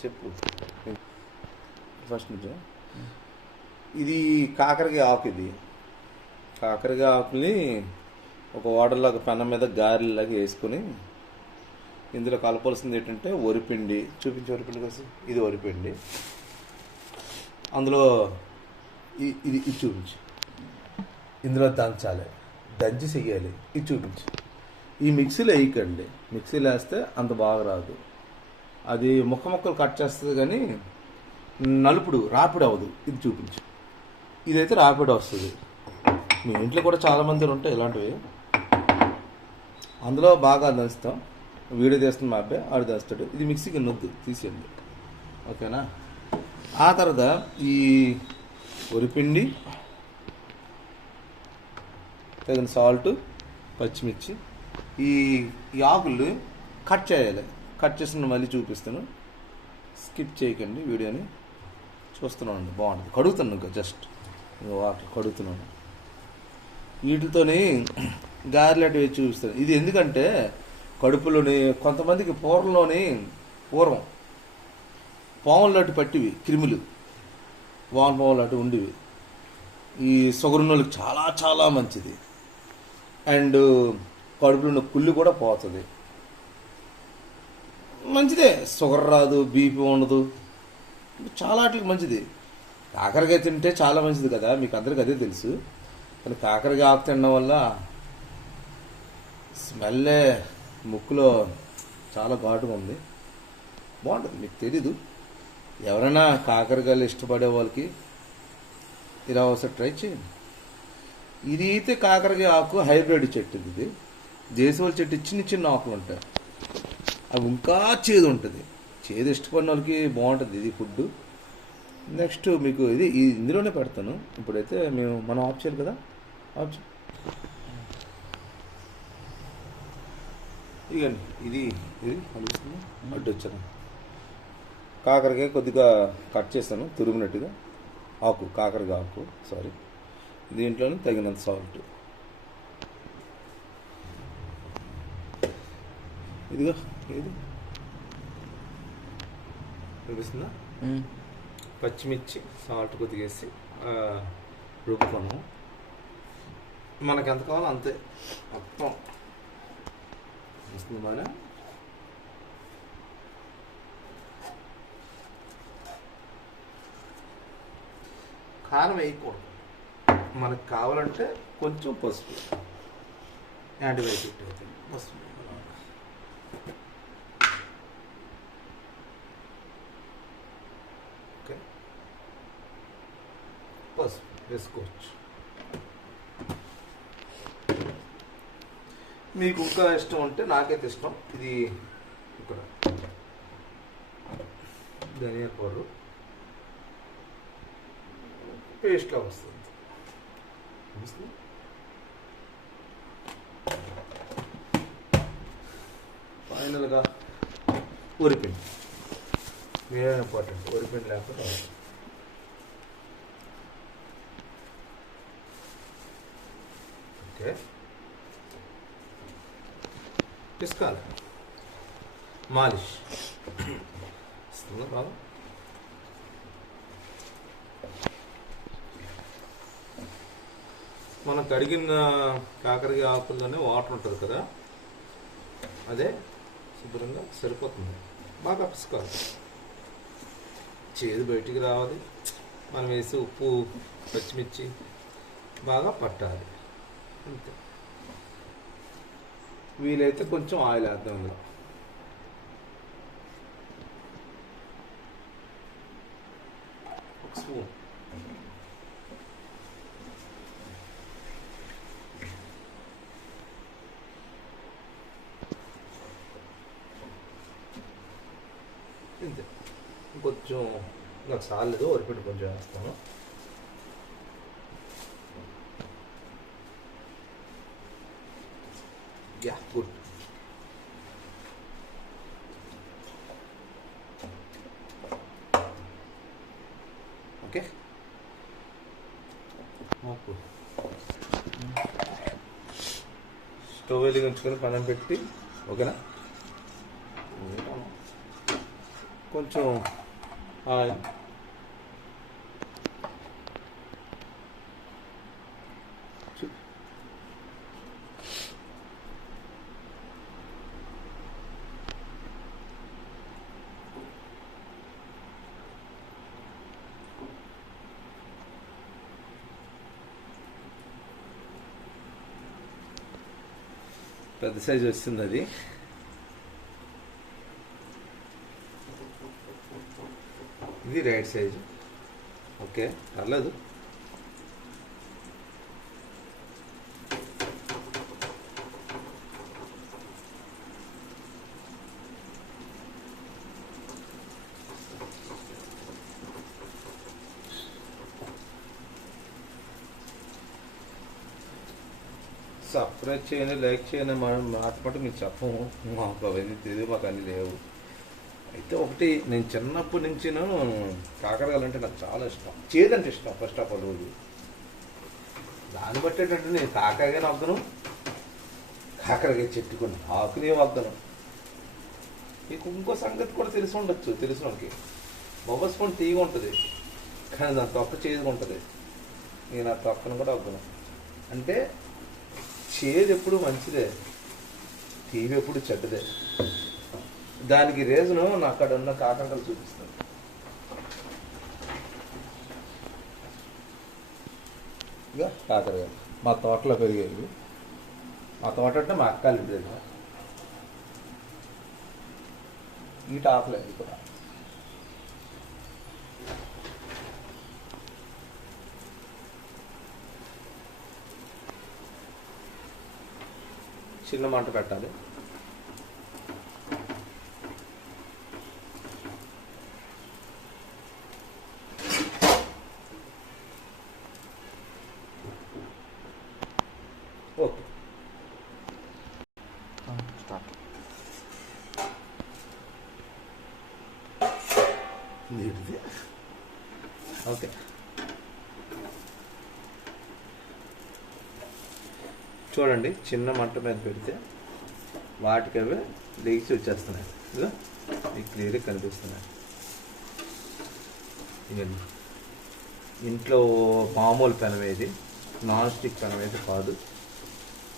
చెప్పు ఫస్ట్ నుంచి. ఇది కాకరకాయ ఆకు. ఇది కాకరకాయ ఆకుని ఒక వాటర్లాగా పెనం మీద గారెలాగా వేసుకొని ఇందులో కలపాల్సింది ఏంటంటే వరిపిండి. చూపించి వరిపిండి కోసం. ఇది వరిపిండి. అందులో ఇది చూపించి ఇందులో దంచాలి, దంచి చెయ్యాలి. ఇది చూపించి ఈ మిక్సీలో వేయకండి. మిక్సీలో వేస్తే అంత బాగా రాదు. అది ముక్కలు కట్ చేస్తుంది కానీ నలుపుడు రాపిడి అవ్వదు. ఇది చూపించు. ఇదైతే రాపిడి వస్తుంది. మీ ఇంట్లో కూడా చాలామంది ఉంటాయి ఇలాంటివి. అందులో బాగా దంచుతాం. వీడియో తీస్తుంది మా అబ్బాయి, ఆడు దంచుతాడు. ఇది మిక్సీకి నొద్దు, తీసేయండి. ఓకేనా? ఆ తర్వాత ఈ వరిపిండి, తగిన సాల్ట్, పచ్చిమిర్చి, ఈ ఆకులు కట్ చేయాలి. కట్ చేసిన మళ్ళీ చూపిస్తాను. స్కిప్ చేయకండి వీడియోని. చూస్తున్నాను, బాగుంటుంది. కడుగుతాను ఇంకా జస్ట్ వాటర్ కడుగుతున్నాను. వీటితోని గారెలాంటి వేసి చూపిస్తాను. ఇది ఎందుకంటే కడుపులోని కొంతమందికి పూర్వం పాములాంటి పట్టివి, క్రిములు పాములాంటి ఉండేవి. ఈ షుగరున్నోళ్ళకి చాలా చాలా మంచిది. అండ్ కడుపులో ఉన్న కుళ్ళు కూడా పోతుంది. మంచిదే. షుగర్ రాదు, బీపీ ఉండదు, చాలా వాటికి మంచిది. కాకరకాయ తింటే చాలా మంచిది కదా, మీకు అందరికి అదే తెలుసు. కానీ కాకరకాయ ఆకు తినడం వల్ల స్మెల్లే ముక్కులో చాలా ఘాటుగా ఉంది. బాగుంటుంది. మీకు తెలీదు. ఎవరైనా కాకరకాయలు ఇష్టపడే వాళ్ళకి ఇలా ఒకసారి ట్రై చేయండి. ఇది అయితే కాకరకాయ ఆకు హైబ్రిడ్ చెట్టు. ఇది దేశవాళీ చెట్టు చిన్న చిన్న ఆకులు ఉంటాయి. అవి ఇంకా చేదు ఉంటుంది. చేదు ఇష్టపడిన వాళ్ళకి బాగుంటుంది ఇది ఫుడ్. నెక్స్ట్ మీకు ఇది ఇందులోనే పెడతాను. ఇప్పుడైతే మనం ఆఫ్ చేయాలి కదా. ఆఫ్ చేయాలి. ఇగండి ఇది కలుస్తుంది. అడ్డు వచ్చాను. కాకరకాయ కొద్దిగా కట్ చేస్తాను తురిమినట్టుగా. కాకరకాయ ఆకు సారీ. దీంట్లోనే తగినంత సాల్ట్. ఇదిగో ఇది చూపిస్తుందా? పచ్చిమిర్చి, సాల్ట్ కొద్దిగా వేసి రుబ్బుకున్నాము. మనకి ఎంత కావాలో అంతే. మొత్తం వస్తుంది బాగా. కారం వేయకూడదు. మనకు కావాలంటే కొంచెం పసుపు, యాంటీబయాటిక్ అయితే పసుపు. ఓకే, పసుపు వేసుకోవచ్చు. మీకు ఇంకా ఇష్టం ఉంటే, నాకైతే ఇష్టం ఇది. ఇక్కడ ధనియా పౌడర్ పేస్ట్లా వస్తుంది. ఫైనల్గా వరిపిండి. Main important. వరిపిండి లేకపోతే ఓకే పిసుకాలి. మాలిష్ ఇస్తుందా బాగా. మనం కడిగిన కాకరకాయ ఆకుల్లోనే వాటర్ ఉంటుంది కదా, అదే శుభ్రంగా సరిపోతుంది. బాగా పిసుకాలి. చేదు బయటికి రావాలి. మనం వేసి ఉప్పు, పచ్చిమిర్చి బాగా పట్టాలి. అంతే. వీలైతే కొంచెం ఆయిల్ వేద్దాం. ఇలా ఒక స్పూన్. ఇంతే. కొంచెం నాకు చాలేదు, వరిపిండి కొంచెం వేస్తాను. Yeah good. ఓకే, స్టవ్ వెలిగించుకొని పనం పెట్టి, ఓకేనా, కొంచెం ఆయిల్, పెద్ద సైజు వస్తుంది అది. ఇది రైట్ సైజు. ఓకే, పర్లేదు. సబ్స్క్రైబ్ చేయండి, లైక్ చేయండి. మాట మటు మీకు చెప్పము, మాకు అవన్నీ తెలియదు, మాకు అన్నీ లేవు. అయితే ఒకటి, నేను చిన్నప్పటి నుంచి కాకరకాయలు అంటే నాకు చాలా ఇష్టం. చేదంటే ఇష్టం ఫస్ట్ ఆఫ్ ఆల్. రోజు దాన్ని బట్టేటంటే నేను కాకరకాయ వద్దను, కాకరకాయ చెట్టుకుని ఆకునే వద్దను. మీకు ఇంకో సంగతి కూడా తెలిసి ఉండొచ్చు, తెలిసిన వాళ్ళకి. మొబైల్ ఫోన్ తీయగా ఉంటుంది కానీ దాని తొక్క చేదుగా ఉంటుంది. నేను ఆ తొక్కను కూడా వద్దను. అంటే చేదు ఎప్పుడు మంచిదే, టీవీ ఎప్పుడు చెడ్డదే. దానికి రీజను నా అక్కడ ఉన్న కాకరకాయలు చూపిస్తాను. ఇక కాకరకాయలు మా తోటలో పెరిగేవి. మా తోట అంటే మా అక్కలు ఇంటి దగ్గర. ఈ టాప్లే కూడా చిన్న మంట పెట్టాలి. Okay, start. ఓకే, చూడండి, చిన్న మంట మీద పెడితే వాటికి అవి లేచి వచ్చేస్తున్నాయి. ఇలా మీకు క్లియర్గా కనిపిస్తున్నాయి. ఇవన్నీ ఇంట్లో మామూలు పెనం, ఏది నాన్ స్టిక్ పెనం అయితే కాదు.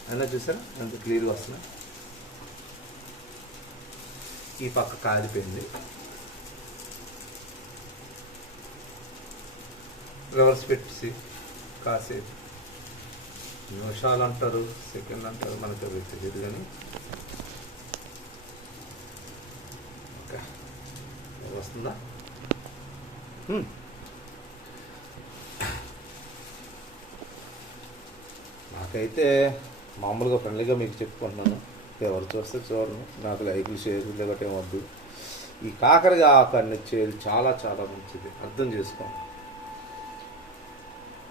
అయినా చూసారా ఎంత క్లియర్గా వస్తున్నాయి. ఈ పక్క కాలిపోయింది. రివర్స్ పెట్టి కాసేపు, నిమిషాలు అంటారు, సెకండ్ అంటారు, మనకు అవి తెలియదు. కానీ ఓకే, వస్తుందా? నాకైతే మామూలుగా ఫ్రెండ్లీగా మీకు చెప్పుకుంటున్నాను. ఎవరు చూస్తే చూడను, నాకు లైకులు షేర్లు గట్రా ఏమొద్దు. ఈ కాకరకాయ ఆకాన్ని చేయాలి, చాలా చాలా మంచిది, అర్థం చేసుకోండి.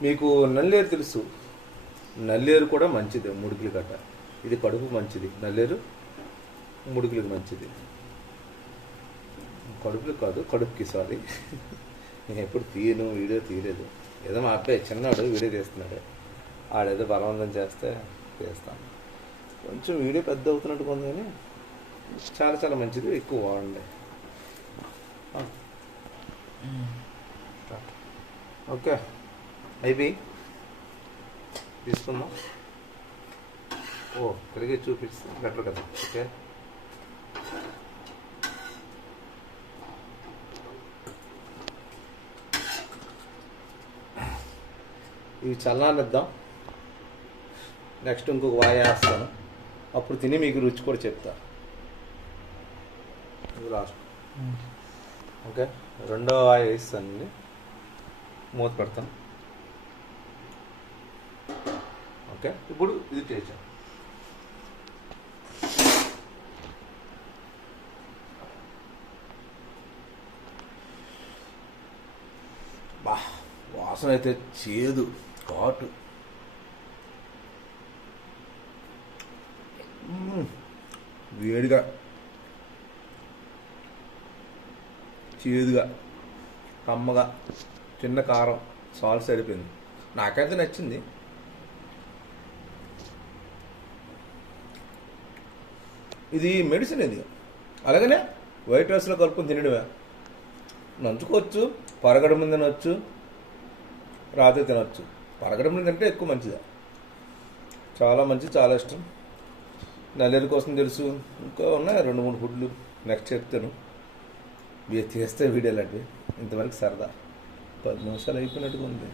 మీకు నల్లేరు తెలుసు, నల్లేరు కూడా మంచిది ముడుకులు గట్ట. ఇది కడుపు మంచిది, నల్లేరు ముడుకులకి మంచిది. కడుపులకు కాదు, కడుపుకి, సారీ. నేను ఎప్పుడు తీయను, వీడియో తీయలేదు. ఏదో మా అబ్బాయి చిన్నాడు వీడియో తీస్తున్నాడు, ఆడేదో బలవంతం చేస్తే తీస్తాను. కొంచెం వీడియో పెద్ద అవుతున్నట్టుగా ఉంది కానీ చాలా చాలా మంచిది, ఎక్కువ వాడండి. ఓకే, అయిపోయి తీసుకుందాం. ఓ, తిరిగి చూపిస్తే బెటర్ కదా. ఓకే, ఇవి చల్లానిద్దాం. నెక్స్ట్ ఇంకొక వాయి వేస్తాను, అప్పుడు తిని మీకు రుచి కూడా చెప్తా. ఇది లాస్ట్. ఓకే, రెండో వాయి వేస్తానండి, మూత పెడతాను. ఓకే, ఇప్పుడు ఇది టేస్ట్. బా, వాసన అయితే చేదు, ఘాటు. వేడిగా, చేదుగా, కమ్మగా, చిన్న కారం, సాల్ట్ సరిపోయింది. నాకైతే నచ్చింది. ఇది మెడిసిన్, ఇది అలాగనే వైట్ రైస్లో కలుపుకొని తినడమే. నంచుకోవచ్చు, పరగడం మీద తినవచ్చు, రాత్రి తినవచ్చు. పరగడం మీద తింటే ఎక్కువ మంచిది, చాలా మంచిది, చాలా ఇష్టం. నల్లేరు కోసం తెలుసు, ఇంకా ఉన్నాయి 2-3 ఫుడ్లు, నెక్స్ట్ చెప్తాను. తీస్తే వీడియోలు అంటే ఇంతవరకు సరదా 10 నిమిషాలు అయిపోయినట్టుగా ఉంది.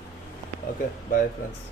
Okay, bye friends.